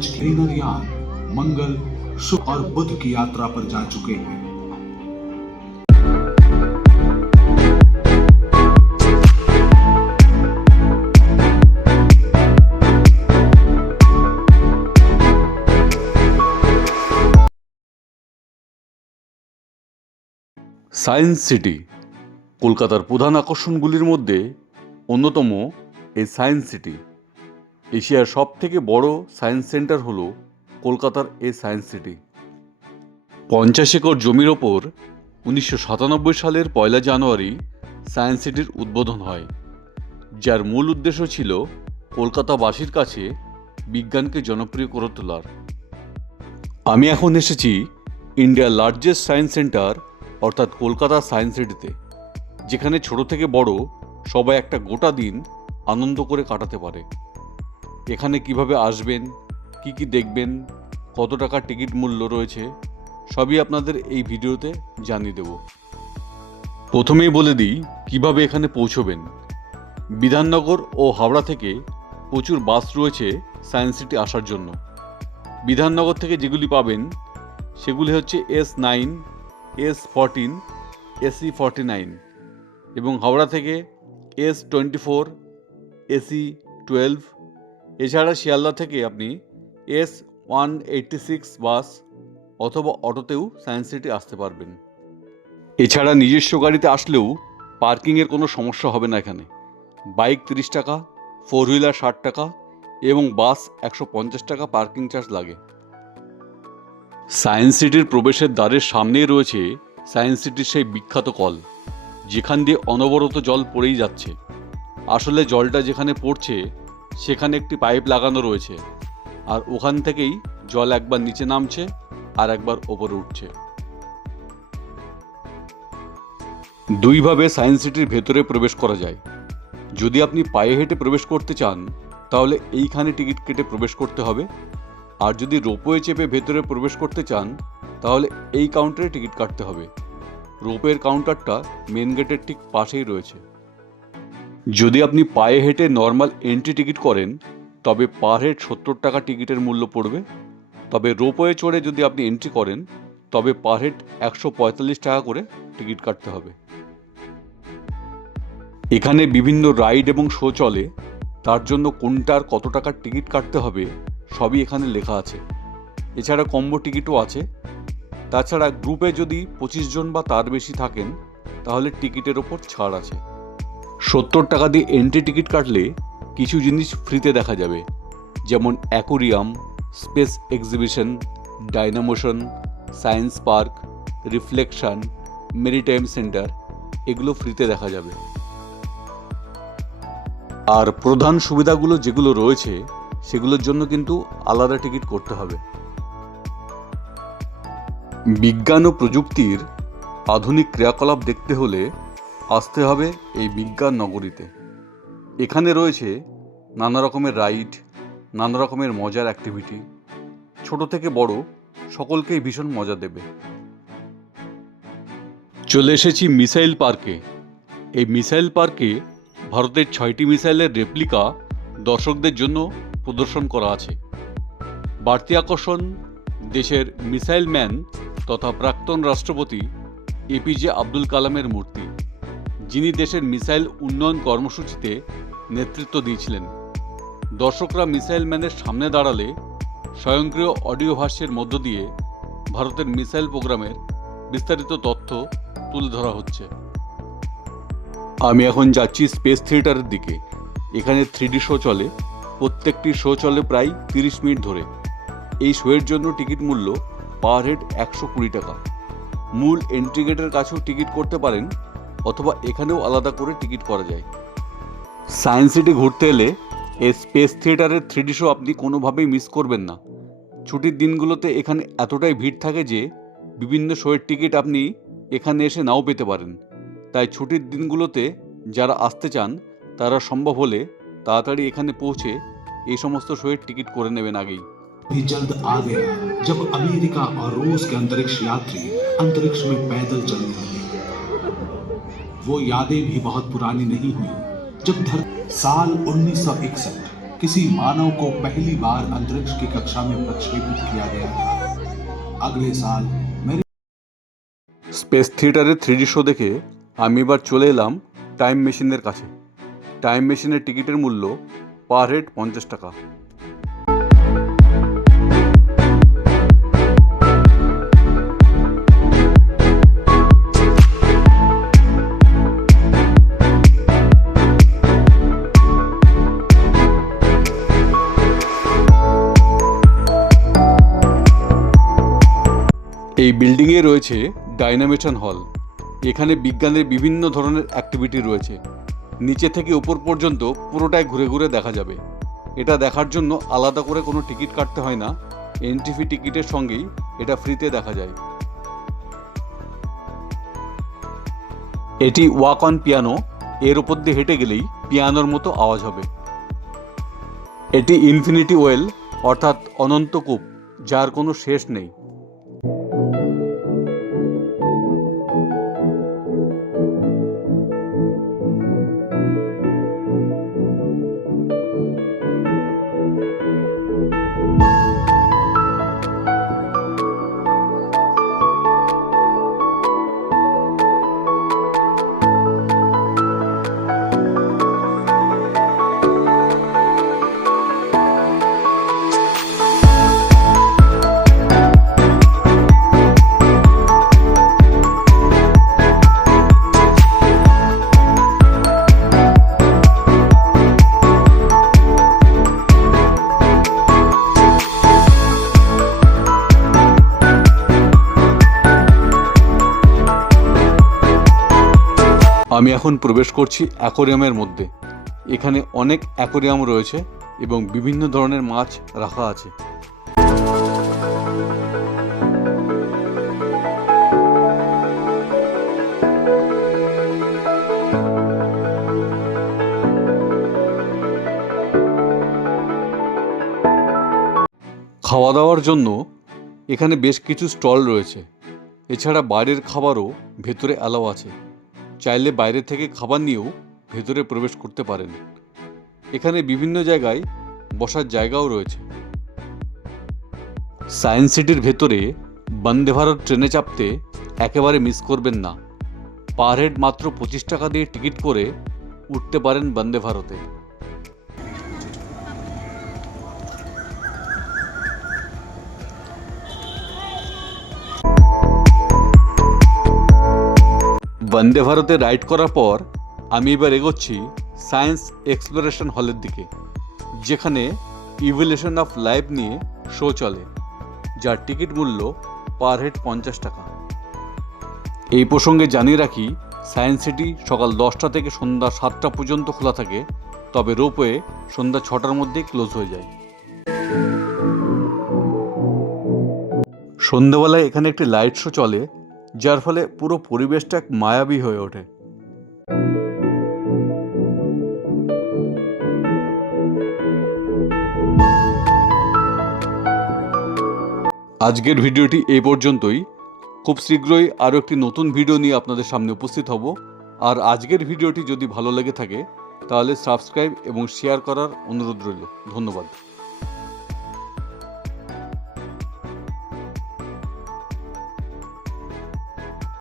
तीन उपग्रहों को लॉन्च किया यान मंगल शुक्र और बुध की यात्रा पर जा चुके हैं সায়েন্স সিটি কলকাতার প্রধান আকর্ষণগুলির মধ্যে অন্যতম এই সায়েন্স সিটি এশিয়ার সব থেকে বড় সায়েন্স সেন্টার হল কলকাতার এ সায়েন্স সিটি। পঞ্চাশ একর জমির ওপর উনিশশো সাতানব্বই সালের পয়লা জানুয়ারি সায়েন্স সিটির উদ্বোধন হয়, যার মূল উদ্দেশ্য ছিল কলকাতাবাসীর কাছে বিজ্ঞানকে জনপ্রিয় করে তোলার। আমি এখন এসেছি ইন্ডিয়ার লার্জেস্ট সায়েন্স সেন্টার, অর্থাৎ কলকাতা সায়েন্স সিটিতে, যেখানে ছোট থেকে বড় সবাই একটা গোটা দিন আনন্দ করে কাটাতে পারে। এখানে কীভাবে আসবেন, কি কি দেখবেন, কত টাকা টিকিট মূল্য রয়েছে, সবই আপনাদের এই ভিডিওতে জানিয়ে দেব। প্রথমেই বলে দিই, কীভাবে এখানে পৌঁছবেন। বিধাননগর ও হাওড়া থেকে প্রচুর বাস রয়েছে সায়েন্স সিটি আসার জন্য। বিধাননগর থেকে যেগুলি পাবেন, সেগুলি হচ্ছে S nine, S fourteen, AC forty nine এবং হাওড়া থেকে S twenty four, AC twelve এছাড়া শিয়ালদা থেকে আপনি S one eighty six bus অথবা অটোতেও সায়েন্স সিটি আসতে পারবেন। এছাড়া নিজস্ব গাড়িতে আসলেও পার্কিংয়ের কোনো সমস্যা হবে না এখানে। বাইক তিরিশ টাকা, ফোর হুইলার ষাট টাকা এবং বাস একশো পঞ্চাশ টাকা পার্কিং চার্জ লাগে। সায়েন্স সিটির প্রবেশের দ্বারের সামনেই রয়েছে সায়েন্স সিটির সেই বিখ্যাত কল, যেখান দিয়ে অনবরত জল পড়েই যাচ্ছে। আসলে জলটা যেখানে পড়ছে সেখানে একটি পাইপ লাগানো রয়েছে। আর ওখান থেকেই জল একবার নিচে নামছে আর একবার ওপরে উঠছে। দুইভাবে সায়েন্স সিটির ভেতরে প্রবেশ করা যায়। যদি আপনি পায়ে হেঁটে প্রবেশ করতে চান, তাহলে এইখানে টিকিট কেটে প্রবেশ করতে হবে। আর যদি রোপওয়ে চেপে ভেতরে প্রবেশ করতে চান, তাহলে এই কাউন্টারে টিকিট কাটতে হবে। রোপওয়ের কাউন্টারটা মেন গেটের ঠিক পাশেই রয়েছে। যদি আপনি পায়ে হেঁটে নর্মাল এন্ট্রি টিকিট করেন, তবে পার হেড সত্তর টাকা টিকিটের মূল্য পড়বে। তবে রোপওয়ে চড়ে যদি আপনি এন্ট্রি করেন, তবে পার হেড একশো পঁয়তাল্লিশ টাকা করে টিকিট কাটতে হবে। এখানে বিভিন্ন রাইড এবং শো চলে। তার জন্য কোনটার কত টাকার টিকিট কাটতে হবে, সবই এখানে লেখা আছে। এছাড়া কম্বো টিকিটও আছে। তাছাড়া গ্রুপে যদি পঁচিশ জন বা তার বেশি থাকেন, তাহলে টিকিটের ওপর ছাড় আছে। সত্তর টাকা দিয়ে এন্ট্রি টিকিট কাটলে কিছু জিনিস ফ্রিতে দেখা যাবে। যেমন aquarium space exhibition dynamotion science park reflection maritime centre এগুলো ফ্রিতে দেখা যাবে। আর প্রধান সুবিধাগুলো যেগুলো রয়েছে, সেগুলোর জন্য কিন্তু আলাদা টিকিট করতে হবে। বিজ্ঞান ও প্রযুক্তির আধুনিক ক্রিয়াকলাপ দেখতে হলে আসতে হবে এই বিজ্ঞান নগরীতে। এখানে রয়েছে নানা রকমের রাইড, নানা রকমের মজার অ্যাক্টিভিটি ছোট থেকে বড় সকলকেই ভীষণ মজা দেবে। চলে এসেছি মিসাইল পার্কে। এই মিসাইল পার্কে ভারতের ছয়টি মিসাইলের রেপ্লিকা দর্শকদের জন্য প্রদর্শন করা আছে। বাড়তি আকর্ষণ, দেশের মিসাইল ম্যান তথা প্রাক্তন রাষ্ট্রপতি এপিজে আব্দুল কালামের মূর্তি। যিনি দেশের মিসাইল উন্নয়ন কর্মসূচিতে নেতৃত্ব দিয়েছিলেন। দর্শকরা মিসাইল ম্যানের সামনে দাঁড়ালে স্বয়ংক্রিয় অডিও ভাষ্যের মধ্য দিয়ে ভারতের মিসাইল প্রোগ্রামের বিস্তারিত তথ্য তুলে ধরা হচ্ছে। আমি এখন যাচ্ছি স্পেস থিয়েটারের দিকে। এখানে থ্রিডি শো চলে। প্রত্যেকটি শো চলে প্রায় তিরিশ মিনিট ধরে। এই শোয়ের জন্য টিকিট মূল্য পার হেড একশো কুড়ি টাকা। মূল এন্ট্রি গেটের কাছেও টিকিট করতে পারেন অথবা এখানেও আলাদা করে টিকিট করা যায় সায়েন্স সিটি ঘুরতে এলে এই স্পেস থিয়েটারের থ্রিডি শো আপনি কোনোভাবেই মিস করবেন না ছুটির দিনগুলোতে এখানে এতটাই ভিড় থাকে যে বিভিন্ন শোয়ের টিকিট আপনি এখানে এসে নাও পেতে পারেন তাই ছুটির দিনগুলোতে যারা আসতে চান তারা সম্ভব হলে তাড়াতাড়ি এখানে পৌঁছে এই সমস্ত শোয়ের টিকিট করে নেবেন আগেই भी जल्द आ गया जब अमेरिका और रूस के अंतरिक्ष यात्री अंतरिक्ष में पैदल चलने लगे वो यादें भी बहुत पुरानी नहीं हुई जब धर साल 1961 किसी मानव को पहली बार अंतरिक्ष की कक्षा में प्रक्षेपित किया गया था अगले साल मेरे স্পেস থিয়েটারের থ্রিডি শো দেখে আমি এবার চলে এলাম টাইম মেশিনের কাছে টাইম মেশিনের টিকিটের মূল্য পার হেড পঞ্চাশ টাকা এই বিল্ডিংয়ে রয়েছে ডাইনামেশন হল এখানে বিজ্ঞানের বিভিন্ন ধরনের অ্যাক্টিভিটি রয়েছে। নিচে থেকে উপর পর্যন্ত পুরোটাই ঘুরে ঘুরে দেখা যাবে। এটা দেখার জন্য আলাদা করে কোনো টিকিট কাটতে হয় না। এন্ট্রি ফি টিকিটের সঙ্গেই এটা ফ্রিতে দেখা যায়। এটি ওয়াক অন পিয়ানো এর ওপর দিয়ে হেঁটে গেলেই পিয়ানোর মতো আওয়াজ হবে। এটি ইনফিনিটি ওয়েল অর্থাৎ অনন্ত কূপ, যার কোনো শেষ নেই। আমি এখন প্রবেশ করছি অ্যাকোরিয়ামের মধ্যে। এখানে অনেক অ্যাকোরিয়াম রয়েছে এবং বিভিন্ন ধরনের মাছ রাখা আছে। খাওয়া দাওয়ার জন্য এখানে বেশ কিছু স্টল রয়েছে। এছাড়া বাইরের খাবারও ভেতরে অ্যালাও আছে। চাইলে বাইরে থেকে খাবার নিয়েও ভেতরে প্রবেশ করতে পারেন। এখানে বিভিন্ন জায়গায় বসার জায়গাও রয়েছে। সায়েন্স সিটির ভেতরে বন্দে ভারত ট্রেনে চাপতে একেবারে মিস করবেন না। পার হেড মাত্র পঁচিশ টাকা দিয়ে টিকিট করে উঠতে পারেন বন্দে ভারতে। বন্দে ভারতে রাইড করার পর আমি এবার এগোচ্ছি সায়েন্স এক্সপ্লোরেশন হলের দিকে, যেখানে ইভলিউশন অফ লাইফ নিয়ে শো চলে, যার টিকিট মূল্য পার হেড পঞ্চাশ টাকা। এই প্রসঙ্গে জানিয়ে রাখি, সায়েন্স সিটি সকাল দশটা থেকে সন্ধ্যা সাতটা পর্যন্ত খোলা থাকে, তবে রোপওয়ে সন্ধ্যা ছটার মধ্যেই ক্লোজ হয়ে যায়। সন্ধ্যেবেলায় এখানে একটি লাইট শো চলে যার ফলে পুরো পরিবেশটা মায়াবী হয়ে ওঠে। আজকের ভিডিওটি এই পর্যন্তই। খুব শীঘ্রই আরও একটি নতুন ভিডিও নিয়ে আপনাদের সামনে উপস্থিত হব। আর আজকের ভিডিওটি যদি ভালো লেগে থাকে, তাহলে সাবস্ক্রাইব এবং শেয়ার করার অনুরোধ রইল। ধন্যবাদ।